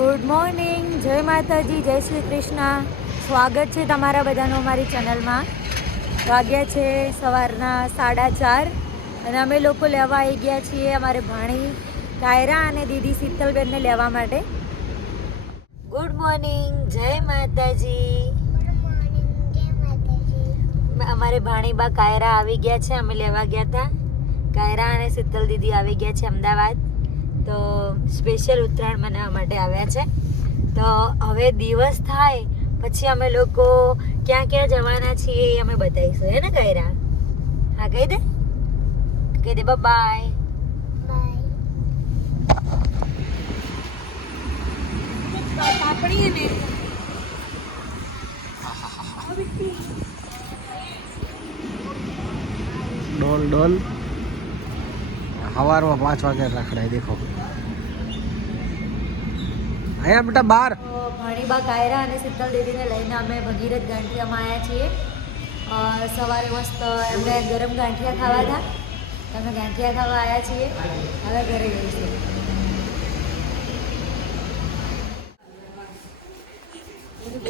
Good morning. જય માતાજી, જય શ્રી કૃષ્ણ. સ્વાગત છે તમારા બધાનું અમારી ચેનલમાં. વાગ્યા છે સવારના સાડા ચાર અને અમે લોકો લેવા આવી ગયા છીએ અમારે ભાણી કાયરા અને દીદી શીતલબેનને લેવા માટે. ગુડ મોર્નિંગ, જય માતાજી. અમારે ભાણીબા કાયરા આવી ગયા છે, અમે લેવા ગયા હતા કાયરા અને શીતલ દીદી આવી ગયા છે, અમદાવાદ. તો સ્પેશિયલ ઉત્તરાયણ મનાવવા માટે આવ્યા છે. તો હવે દિવસ થાય પછી અમે લોકો ક્યાં ક્યાં જવાના છીએ એ અમે બતાવીશું. હે ને કાયરા હા કહી દે. કહી દે બાય પાપડી ને. ડોલ ડોલ. સવારમાં પાંચ વાગે રખડાય દેખો. અહીંયા બેટા બાર. ભાણીબા કાયરા અને શીતલ દીદીને લઈને અમે ભગીરથ ગાંઠિયામાં આવ્યા છીએ. સવારે મસ્ત એમને ગરમ ગાંઠિયા ખાવા હતા. અમે ગાંઠિયા ખાવા આવ્યા છીએ. હવે ઘરે જઈશું.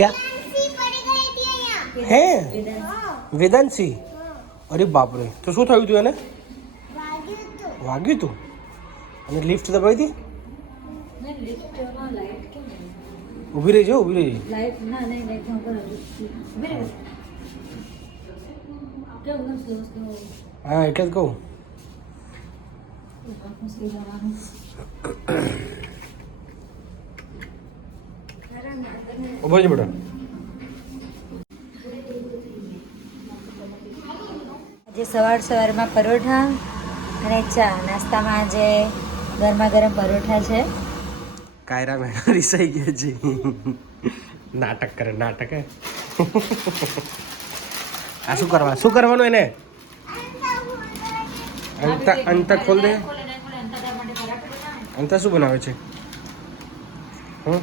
ક્યાં? હે? વેદાંશી અરે બાપરે. તો શું થયું હતું એને? વાગ્યું તું? અને લિફ્ટ દબાવી હતી ઊભી રહી છે ઊભી રહી છે લાઈટ ના નહીં નહીં ફોન કરો કેવું સ્લો સ્લો હા એટલે જ કહું. ઊભો છે બેટા. આજે સવાર સવારમાં પરોઠા અને ચા, નાસ્તામાં આજે ગરમા ગરમ પરોઠા છે. કાયરા મેં રિસાઈ ગયા છે. નાટક કરે, નાટક આ શું કરવા, શું કરવાનું એને? અંતા અંતા ખોલ દે. અંતા શું બનાવે છે? હમ?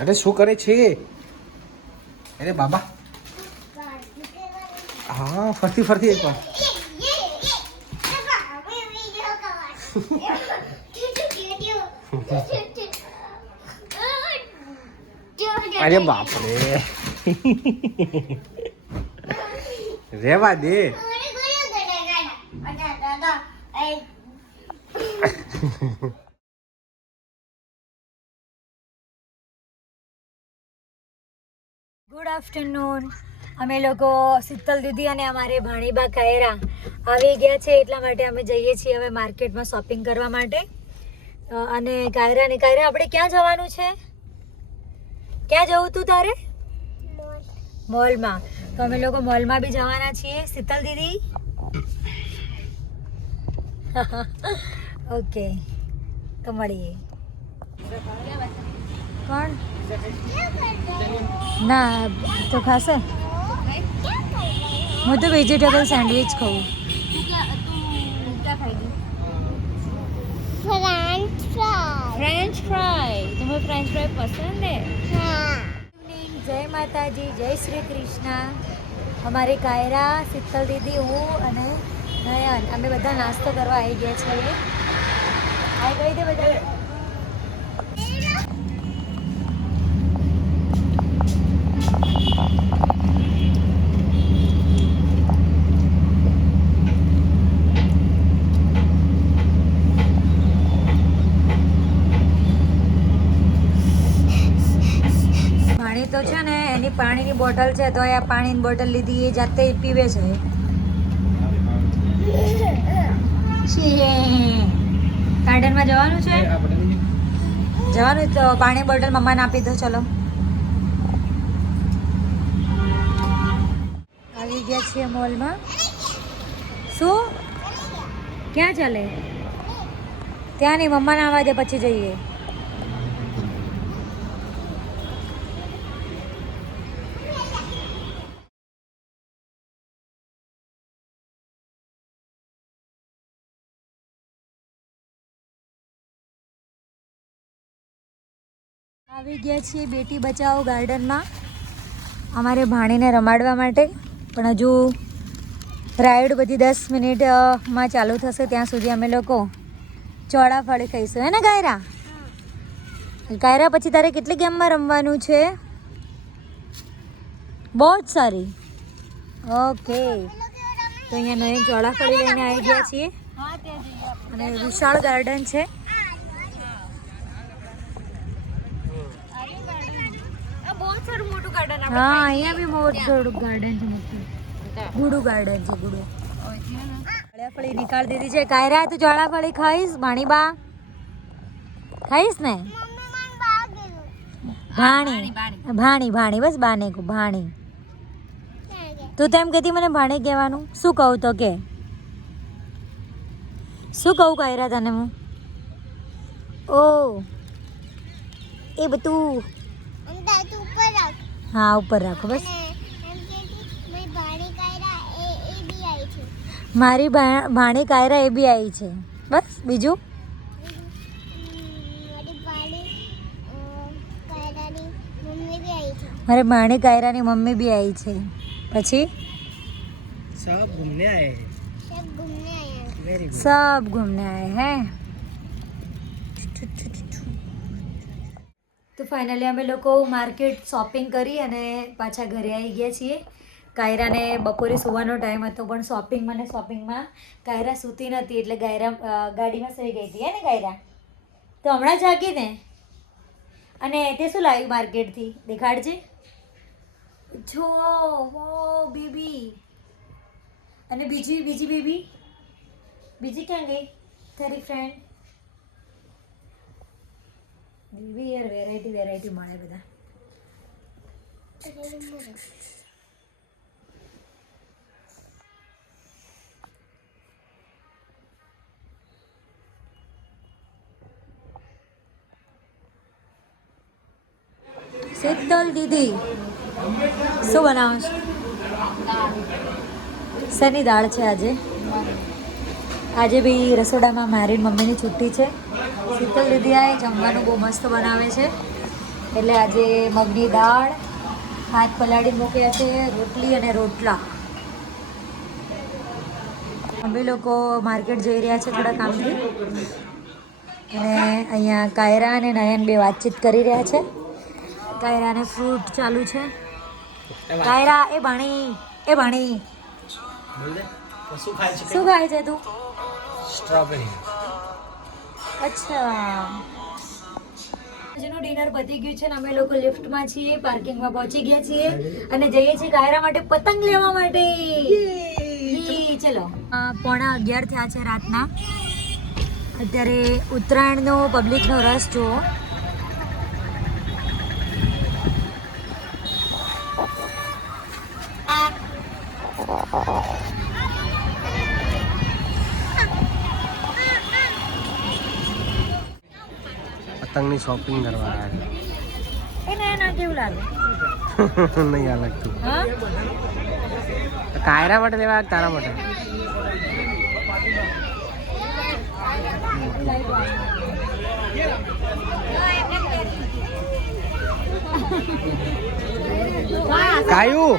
અરે શું કરે છે? અરે બાબા. હા ફરતી ફરતી એક વાર. અરે બાપરે. રેવા દે. ગુડ આફ્ટરનૂન અમે લોકો શીતલ દીદી અને અમારે ભાણીબા કાયરા આવી ગયા છે એટલા માટે અમે જઈએ છીએ હવે માર્કેટમાં શોપિંગ કરવા માટે. અને કાયરા ને કાયરા આપણે ક્યાં જવાનું છે? ક્યાં જવું તું તારે? મોલમાં. તો અમે લોકો મોલમાં બી જવાના છીએ. શીતલ દીદી? ઓકે. તો મળીએ. કોણ? ના તો ખાશે? હું તો વેજીટેબલ સેન્ડવિચ ખાઉં. ફ્રેન્ચ ફ્રાય તમે ફ્રેન્ચ ફ્રાય પસંદ હે જય માતાજી જય શ્રી કૃષ્ણ અમારી કાયરા શીતલ દીદી હું અને નયન અમે બધા નાસ્તો કરવા આવી ગયા છીએ. આવી ગઈ દે બધા પાણીની બોટલ છે, તો આ પાણીની બોટલ લીધી, એ જાતે પીવે છે. ગાર્ડનમાં જવાનું છે? જવાનું તો પાણી બોટલ મમ્માને આપી દો, ચલો. આવી ગયા છીએ મોલમાં. શું? ક્યાં ચાલે? ત્યાં નહીં, મમ્માને આવવા દે, પછી જઈએ. આવી ગયા છીએ બેટી બચાવો ગાર્ડનમાં અમારે ભાણીને રમાડવા માટે. પણ હજુ રાઈડ બધી દસ મિનિટમાં ચાલુ થશે ત્યાં સુધી અમે લોકો ચોળાફળી ખાઈશું. હે ને ગાયરા? કાયરા પછી તારે કેટલી ગેમમાં રમવાનું છે? બહુ જ સારી. ઓકે. તો અહીંયા નયન ચોળાફળી લઈને આવી ગયા છીએ. અને વિશાળ ગાર્ડન છે. હા અહીંયા બી મોટું ગાર્ડન છે મોટું. ગુડુ ગાર્ડન છે ગુડુ. ચોળાફળી નીકાળ દીધી છે. કાયરા તું ચોળાફળી ખાઈશ? ભાણીબા? ખાઈશ ને? ભાણી. ભાણી ભાણી. બસ બાને કહું ભાણી. તું તેમ કહેતી મને ભાણે કહેવાનું. શું કહું તો કે? શું કહું કાયરા તને હું? ઓ એ બધું હા ઉપર રાખો બસ. મારી ભાણી કાયરા એ બી આવી છે. બસ બીજું? મારે ભાણી કાયરાની મમ્મી બી આવી છે. પછી? સબ ઘૂમને આયે સબ ઘૂમને આયે હે. ફાઇનલી અમે લોકો માર્કેટ શોપિંગ કરી અને પાછા ઘરે આવી ગયા છીએ. કાયરાને બપોરે સુવાનો ટાઈમ હતો, પણ શોપિંગ મને શોપિંગમાં કાયરા સૂતી નથી એટલે ગાયરા ગાડીમાં સૂઈ ગઈ હતી, હે ને કાયરા? તો હમણાં જાગી ને? અને તે શું લાવ્યું માર્કેટથી દેખાડજે. જો, વો, બેબી. અને બીજી બીજી બેબી? બીજી ક્યાં ગઈ? તારી ફ્રેન્ડ બેબી વેરાયટી વેરાયટી મળે બધા શીતલ દીદી શું બનાવો છો? શેની દાળ છે આજે? આજે બી રસોડામાં મારી મમ્મીની છુટ્ટી છે. શીતલ દીદીઆએ જમવાનું બહુ મસ્ત બનાવે છે. એટલે આજે મગની દાળ હાથ પલાળી મૂક્યા છે રોટલી અને રોટલા. અમે લોકો માર્કેટ જઈ રહ્યા છે થોડા કામથી. અને અહીંયા કાયરા અને નયન બે વાતચીત કરી રહ્યા છે. કાયરાને ફ્રૂટ ચાલુ છે. કાયરા એ ભાણી એ ભાણી. શું ખાય છે? તું? સ્ટ્રોબેરી અચ્છા. જેનું ડિનર પતી ગયું છે ને અમે લોકો લિફ્ટમાં છીએ પાર્કિંગમાં પહોંચી ગયા છીએ અને જઈએ છીએ કાયરા માટે પતંગ લેવા માટે. ચલો. પોણા અગિયાર થયા છે રાતના. અત્યારે ઉત્તરાયણનો પબ્લિકનો રસ જુઓ. પતંગની શોપિંગ કરવા આવ્યા ના ના કેવું લાગે. નહીં આ લાગતું. કાયરા માટે લેવા તારા માટે? કાયું?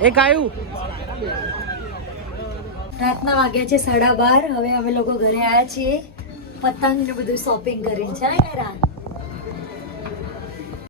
એ કાયું? રાતના વાગ્યા છે સાડા બાર. હવે અમે લોકો ઘરે આવ્યા છીએ. પતંગ ને બધું શોપિંગ કરીને છે ને રાત